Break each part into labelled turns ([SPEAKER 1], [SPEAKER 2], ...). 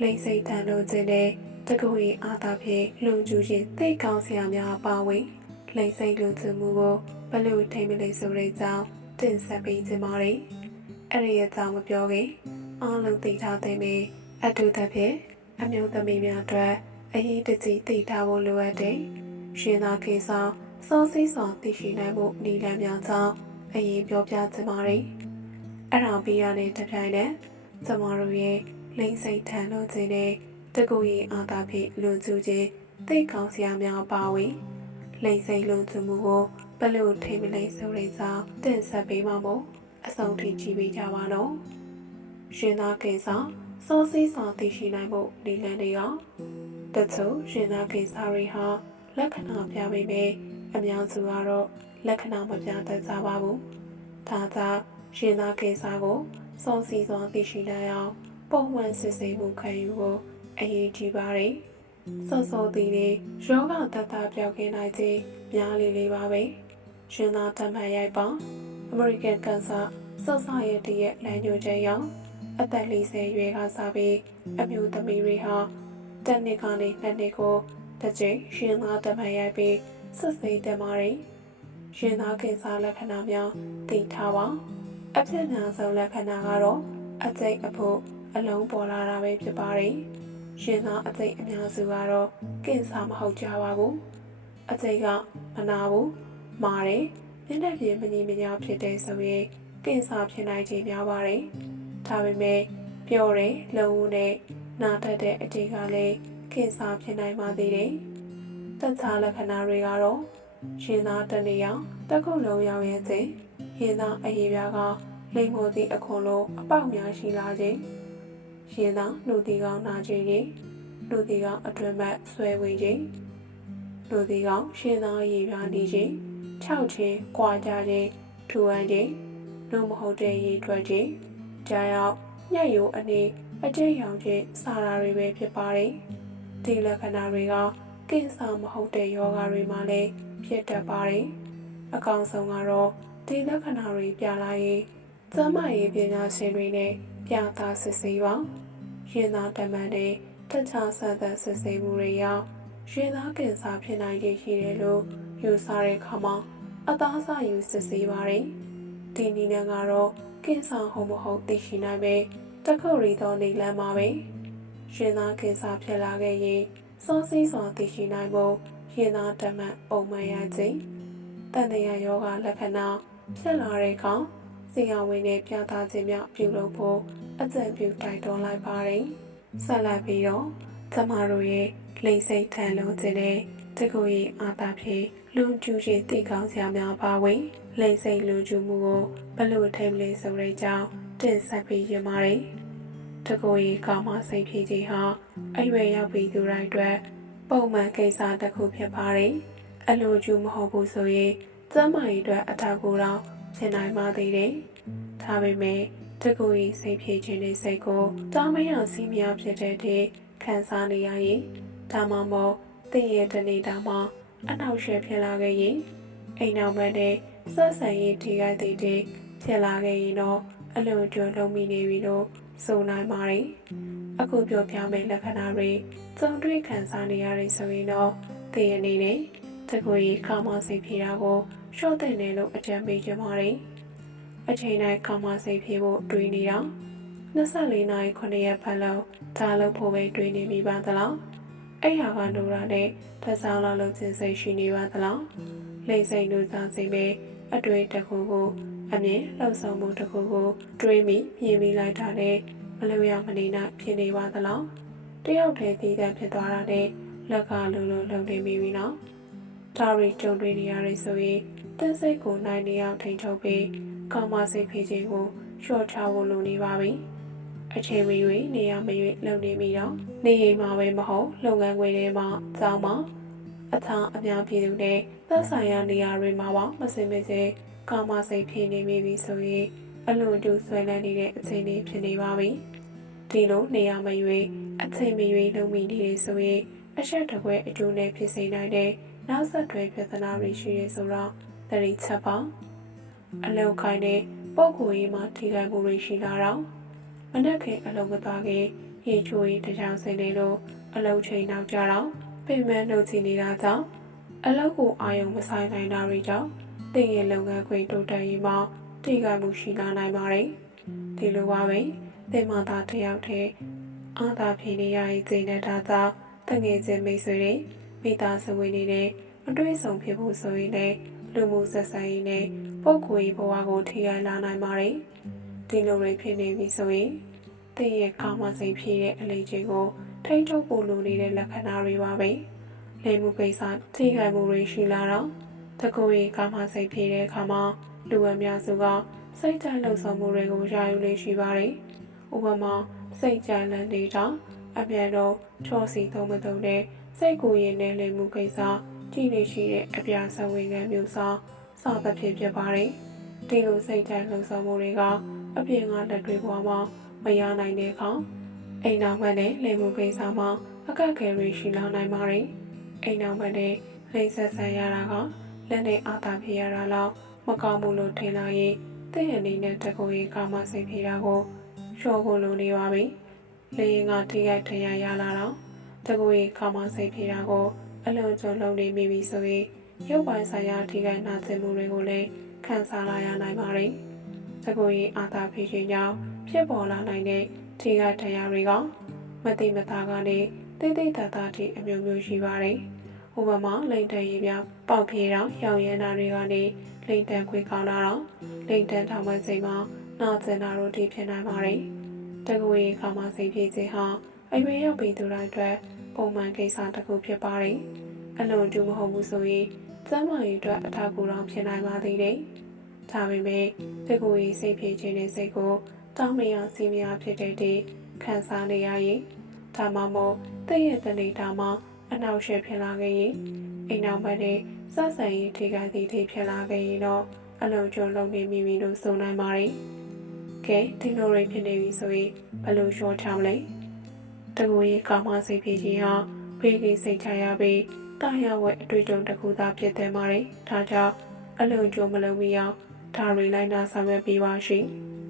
[SPEAKER 1] လိမ့်စိတ်တန်လို့ခြင်းတဲ့တကူရီအားသာဖြင့်လူကျူချင်းသိတ်ကောင်းစရာများပါဝင်လိမ့်စိတ်လူကျမှုကိုဘယ်လို့ထိမ့်မလဲဆိုတဲ့အကြောင်းတင်ဆက်ပေးခြင်းပါတယ်အဲ့ဒီအကြောင်းမပြောခင်အားလုံးသိထားသိမယ်အတူတဖြင့်အမျိုးသမီးများအတွက်အရေးတကြီးသိထားဖို့လိုအပ်တယ်ရှင်သာခေဆောင်စောစီးစွာသိရှိနိုင်ဖို့နည်းလမ်းများကြောင့်အရေးပြောပြခြင်းပါတယ်အဲ့ဒါပြီးရတဲ့တပြိုင်နက်ကျမတို့ရဲ့ လိမ့်စိတ်ထန်လို့ခြင်းနဲ့တကူရီအာသာဖြင့်လွန်ကျူးခြင်းသိတ်ကောင်းစရာများပါဝင်လိမ့်စိတ်လွန်ကျူးမှုကိုဘယ်လို့ထိမ့်မလဲဆိုတဲ့ကြောင့်တင်ဆက်ပေးမှာမို့အဆုံးထိကြည့်ပေးကြပါနော်ရှင်သာကိစ္စစောစီးစွာသိရှိနိုင်ဖို့ဒီလန်တွေကတချို့ရှင်သာကိစ္စတွေဟာလက္ခဏာပြပေမဲ့အများစုကတော့လက္ခဏာမပြတတ်ကြပါဘူးဒါကြောင့်ရှင်သားကိစ္စကိုစောစီစွာသိရှိနိုင်အောင် ပုံမှန်စစ်ဆေးမှုခံယူဖို့အရေးကြီးပါတယ်။စောစောတည်နေယောဂတတပြောက်ကင်းနိုင်ခြင်းများလေးလေးပါပဲ။ရှင်သားတမန်ရိုက်ပါ American Cancer Society ရဲ့လမ်းညွှန်ချက်အရအသက်40ရွယ်ကစပြီးအမျိုးသမီးတွေဟာတက်နစ်ကနေနှစ်နှစ်ကိုတစ်ကြိမ်ရှင်သားတမန်ရိုက်ပြီးစစ်ဆေးတင်ပါတယ်။ရင်သားကင်ဆာလက္ခဏာများသိထားပါအဖြစ်များဆုံးလက္ခဏာကတော့အကျိတ်အဖို့ အလုံးပေါ်လာတာပဲဖြစ်ပါတယ်ရင်သားအကျိတ်အများစုကတော့ကင်ဆာမဟုတ်ကြပါဘူးအကျိတ်ကမနာဘူးမာတယ်မျက်နှာပြင်မညီမညာဖြစ်တဲ့ဆိုရင်ကင်ဆာဖြစ်နိုင်ခြင်းများပါတယ်ဒါပေမဲ့ပျော်တယ်လုံဦးနဲ့နာတတ်တဲ့အကျိတ်ကလည်းကင်ဆာဖြစ်နိုင်ပါသေးတယ်တခြားလက္ခဏာတွေကတော့ရင်သားတနေရောင်တက်ခုတ်လုံးရောက်ရဲ့ခြင်းရင်သားအရေးပြားကလိမ်မိုသည့်အခွန်လုံးအပေါက်များရှိလာခြင်း ရင်သားလူတီကောင်နာခြင်းခြင်းလူတီကောင်အတွင်ဘက်ဆွဲဝင်ခြင်းလူတီကောင်ရှင်သားအရေးပြားနေခြင်းခြောက်ခြင်း၊ကြွာကြခြင်းထူအပ်ခြင်းလူမဟုတ်တဲ့ရေထွက်ခြင်းကြာရောက်ညက်ရိုးအနေအကျိတ်ရောင်ခြင်းစာရာတွေပဲဖြစ်ပါတယ်ဒီလက္ခဏာတွေကကင်ဆာမဟုတ်တဲ့ယောဂါတွေမှာလည်းဖြစ်တတ်ပါတယ်။အကောင်ဆုံးကတော့ဒီလက္ခဏာတွေပြလာရင်ကျန်းမာရေးပညာရှင်တွေနဲ့ ပြသစစ်ဆေးပါ။ရင်သားတမန်တဲ့တခြားဆက်သက်စစ်ဆေးမှုတွေရောက်ရင်သားကင်ဆာဖြစ်နိုင်ရရှိတယ်လို့ယူဆတဲ့အခါမှာအသားစာယူစစ်ဆေးပါတယ်။ဒီနည်းနဲ့ကတော့ကင်ဆာဟုတ်မဟုတ်သိရှိနိုင်ပေတခုရီသောနေလမ်းမှာပဲ။ရင်သားကင်ဆာဖြစ်လာခဲ့ရင်စောစီးစွာသိရှိနိုင်ဖို့ရင်သားတမန်ပုံမှန်ရခြင်းတန်တရားယောဂလက္ခဏာဖြစ်လာတဲ့အခါ ဆရာဝန်နဲ့ပြသခြင်းများပြုလုပ်ဖို့အကြံပြုတိုက်တွန်းလိုက်ပါတယ်ဆက်လက်ပြီးတော့ကျမတို့ရဲ့လိမ့်စိတ်ထန်လုံးခြင်းနဲ့တကူရဲ့အာသာဖြင့်လူကျူးခြင်းသိကောင်းစရာများပါဝင်လိမ့်စိတ်လူကျူးမှုကိုဘလို့ထိမ့်လဲဆိုတဲ့အကြောင်းတင်ဆက်ပေးရပါတယ်တကိုယ်ကြီးကာမစိတ်ဖြစ်ခြင်းဟာအရွယ်ရောက်ပြီးသူတိုင်းအတွက်ပုံမှန်ကိစ္စတစ်ခုဖြစ်ပါတယ်။အလိုကျူမဟုတ်ဘူးဆိုရင်ကျမ်းမာရေးအတွက်အထောက်အကူတော့ ဖြစ်နိုင်ပါသေးတယ်။ဒါပေမဲ့တကိုယ်ကြီးစိတ်ဖြစ်ခြင်းနဲ့စိတ်ကိုတားမရစီးများဖြစ်တဲ့တဲ့ခံစားနေရရင်ဒါမှမဟုတ်တည့်ရဲ့တနေတာမှာအနောက်ရှယ်ဖြစ်လာခဲ့ရင်အိမ်နောက်ဘက်နဲ့ဆက်ဆံရေးထိခိုက်တဲ့တဲ့ဖြစ်လာခဲ့ရင်တော့အလိုကျလုံးမိနေပြီလို့ဆိုနိုင်ပါတယ်။အခုပြောပြမယ့်လက္ခဏာတွေကြုံတွေ့ခံစားနေရတဲ့ဆိုရင်တော့သိရအနေနဲ့တကူကြီးကာမစိတ်ဖြေတာကို ရှော့တဲ့နေလို့အကြံပေးကြပါတယ်။အချိန်တိုင်းကာမစိတ်ဖြေဖို့တွေးနေတာ24နာရီ9ရက်ပတ်လုံးဒါလုပ်ဖို့ပဲတွေးနေမိပါသလား။အဲ့ဟာကလိုတာနဲ့တစားလောက်လုံးချင်းစိတ်ရှိနေပါသလား။လိမ့်စိတ်လို့သာစိတ်ပဲအတွေ့တစ်ခုကိုအမြင်လှုပ်ဆောင်မှုတစ်ခုကိုတွေးမိမြင်မိလိုက်တာနဲ့မလို့ရမနေနိုင်ဖြစ်နေပါသလားတယောက်တည်းတည်တံ့ဖြစ်သွားတာနဲ့လက်ကလိုလိုလုံနေမိပြီနော်ဒါရီကြုံတွေ့နေရတဲ့ဆိုရင် တက်စိတ်ကိုနိုင်နေအောင်ထိန်ချုပ်ပြီးကာမစိတ်ဖြစ်ခြင်းကိုလျှော့ချဖို့လိုနေပါပြီအချိန်မရွေးနေရမရွေးလုံနေမိတော့နေအိမ်မှာပဲမဟုတ်လုပ်ငန်းခွင်ထဲမှာကြောင်းမှာအခြားအများပြည်သူနဲ့သက်ဆိုင်ရာနေရာတွေမှာပါမစင်မစဲကာမစိတ်ဖြစ်နေမိပြီဆိုရင်အလွန်တူဆွဲလန်းနေတဲ့အခြေအနေဖြစ်နေပါပြီဒီလိုနေရာမရွေးအချိန်မရွေးလုံမိနေတယ်ဆိုရင်အဆက်တကွဲအကျိုးနဲ့ဖြစ်စေနိုင်တဲ့နောက်ဆက်တွဲပြဿနာတွေရှိရဆိုတော့ တတိချက်ပါအလောက်ခိုင်းတဲ့ပုံကိုယ်ရေးမှာထိခိုက်မှုတွေရှိလာတော့မနက်ခင်အလုံးမသွားခင်ရေချိုးရေးတကြောင်စင်နေလို့အလုံးချိန်နောက်ကြတော့ပြင်ပန်းလုပ်ချင်နေတာကြောင့်အလောက်ကိုအာယုံမဆိုင်နိုင်တာတွေကြောင့်တင်ရဲ့လုပ်ငန်းခွင်တိုးတက်ရေးမှာထိခိုက်မှုရှိလာနိုင်ပါတယ်ဒီလိုပါပဲတင်မသားတယောက်တည်းအာသာဖြစ်နေရရေးချိန်နဲ့ဒါကြောင့်တငယ်ချင်းမိတ်ဆွေတွေမိသားစုဝင်တွေနဲ့အတွေ့အဆုံဖြစ်ဖို့ဆိုရင်လည်း လူမှုဆက်ဆံရေးနဲ့ပုဂ္ဂိုလ်ရေးဘဝကိုထိခိုက်လာနိုင်ပါတယ်ဒီလိုတွေဖြစ်နေပြီဆိုရင်တင့်ရဲ့ကာမစိတ်ဖြစ်တဲ့အလေးချိန်ကိုထိန်းချုပ်ဖို့လိုနေတဲ့လက္ခဏာတွေပါပဲလိမ်မှုကိစ္စထိခိုက်မှုတွေရှိလာတော့တကူရေးကာမစိတ်ဖြစ်တဲ့အခါမှာလူအများစုကစိတ်ကြလှုပ်ဆောင်မှုတွေကိုရယူလေးရှိပါတယ်ဥပမာစိတ်ကြလန့်နေတာအပြန်တော့ချောစီသုံးမသုံးတဲ့စိတ်ကိုယ်ရင်းနဲ့လိမ်မှုကိစ္စ ကြည့်နေရှိတဲ့အပြာဆဝင်ခံမျိုးစားစသဖြင့်ဖြစ်ပါတယ်ဒီလိုစိတ်ကြလှုပ်ဆောင်မှုတွေကအပြင်ကလက်တွေပေါ်မှာမရနိုင်တဲ့အခါအိမ်နောက်ဘက်နဲ့လိမ်မှုကိစ္စမှာအခက်အခဲတွေရှိလာနိုင်ပါတယ်အိမ်နောက်ဘက်နဲ့လိမ်ဆက်ဆန်ရတာကလက်နဲ့အာသာဖြစ်ရတာလောက်မကောင်းဘူးလို့ထင်လာရင်တည့်ရနေနဲ့တကူရေးကာမစိတ်ဖြစ်တာကိုလျှော့ဖို့လိုနေပါပြီလေရင်ကထိခိုက်ထရရလာတော့တကူရေးကာမစိတ်ဖြစ်တာကို အလွန်ကျွံလုံးနေမိပြီဆိုရင်ရုပ်ပိုင်းဆိုင်ရာထိခိုက်နာကျင်မှုတွေကိုလည်းခံစားလာရနိုင်ပါတယ်တကူရေးအာသာဖြစ်ခြင်းကြောင့်ဖြစ်ပေါ်လာနိုင်တဲ့ထိခိုက်ထရတွေကမတိမသားကနေတိတ်တိတ်တသားထိအမျိုးမျိုးရှိပါတယ်ဥပမာလိမ့်တန်ရေးပြပေါက်ပြေးတော့ရောင်ရဲနာတွေကနေလိမ့်တန်ခွေကောင်းလာတော့လိမ့်တန်ထောင်မစိမ်မှာနာကျင်တာတို့ထိဖြစ်နိုင်ပါတယ်တကူရေးခါမစိတ်ဖြစ်ခြင်းဟာအရွယ်ရောက်ပြီးသူတိုင်းအတွက် ပုံမှန်ကိစ္စတစ်ခုဖြစ်ပါတယ်အလွန်တူမဟုတ်ဘူးဆိုရင်စမ်းမရေးအတွက်အထောက်အကူတော့ဖြစ်နိုင်ပါသေးတယ်ဒါပေမဲ့တကူရေးစိတ်ဖြစ်ခြင်းနဲ့စိတ်ကိုတောင်းမရစီမရဖြစ်တဲ့တည်းခံစားနေရရင်ဒါမှမဟုတ်တည့်ရဲ့တနေတာမှာအနောက်ရှေ့ဖြစ်လာခဲ့ရင်အိမ်နောက်ဘက်နဲ့စဆန်ရေးထိခိုက်သည့်ထိဖြစ်လာခဲ့ရင်တော့အလုံးကျုံလုံးနေမိပြီလို့ဆိုနိုင်ပါတယ်။ကဲဒီလိုတွေဖြစ်နေပြီဆိုရင်ဘယ်လိုလျှော့ချမလဲ။ တကူရေးကာမစိတ်ဖြစ်ခြင်းဟာဘေးကင်းစိတ်ချရပြီးတာယာဝဲအတွေ့အကြုံတစ်ခုသာဖြစ်တဲ့မှာလေ။ဒါကြောင့်အလုံးကျုံမလုံးမီအောင်ဒါတွေလိုက်နာဆောင်ရွက်ပေးပါရှိ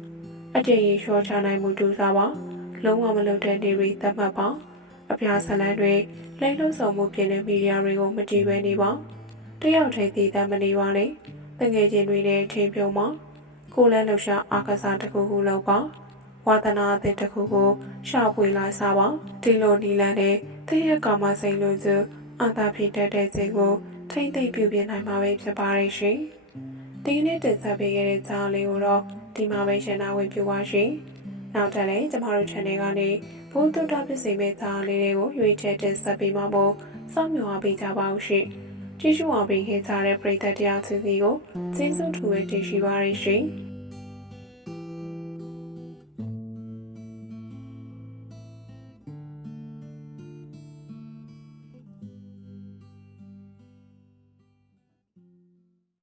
[SPEAKER 1] ။အတည်ရလျှော့ချနိုင်မှုတူစားပါ။လုံးဝမလုပ်တဲ့နေတွေသတ်မှတ်ပါ။အပြားဆလန်းတွေလိမ့်လုံးဆောင်မှုပြင်တဲ့မီဒီယာတွေကိုမကြည့်ပဲနေပါတယောက်ထိတည်တတ်မနေပါနဲ့တငယ်ချင်းတွေနဲ့ထင်ပြုံမှာကိုလည်းလှူရှာအာကစားတစ်ခုခုလုပ်ပါ ဝါသနာအသစ်တစ်ခုကိုရှာဖွေလာစားပါဒီလိုနီလန်းနဲ့တည့်ရကာမစိန်လို့စုအာသာဖြစ်တတ်တဲ့ခြင်းကိုထိမ့်သိမ့်ပြုပြင်နိုင်မှာပဲဖြစ်ပါရဲ့ရှင်ဒီနေ့တင်ဆက်ပေးခဲ့တဲ့ကြားလေးကိုတော့ဒီမှာပဲရှင်းနာဝင်ပြပါရှင်နောက်ထပ်လည်းကျမတို့ channel ကနေဘုဒ္ဓတာဖြစ်စေမဲ့သားလေးတွေကိုရွေးချယ်တင်ဆက်ပေးမှာမို့စောင့်မျှော်ပေးကြပါဦးရှင်။ကြည့်ရှုအောင်ပေးခဲ့ကြတဲ့ပရိသတ်တရားသူစီကိုကျေးဇူးထူးပဲတင်ရှိပါရရှင်။